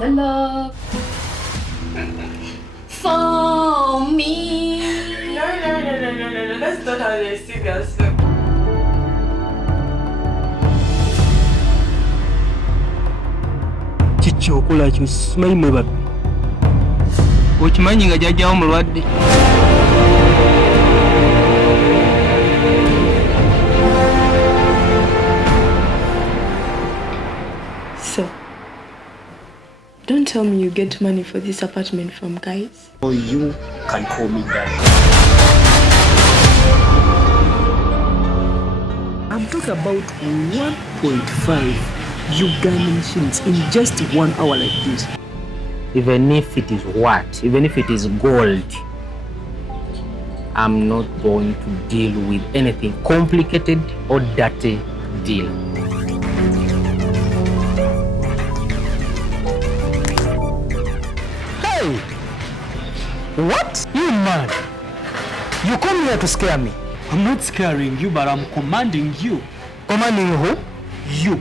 The love for me. No. That's not how they sing that song. Kichokola kyusimanyi mwe babbi. Okimanyi nga jjajjawo mulwadde. So, don't tell me you get money for this apartment from guys. Or you can call me daddy. I'm talking about 1.5 Ugandan shillings in just 1 hour like this. Even if it is what? Even if it is gold, I'm not going to deal with anything complicated or dirty deal. Hey! What? You mad? You come here to scare me. I'm not scaring you, but I'm commanding you. Commanding who? You.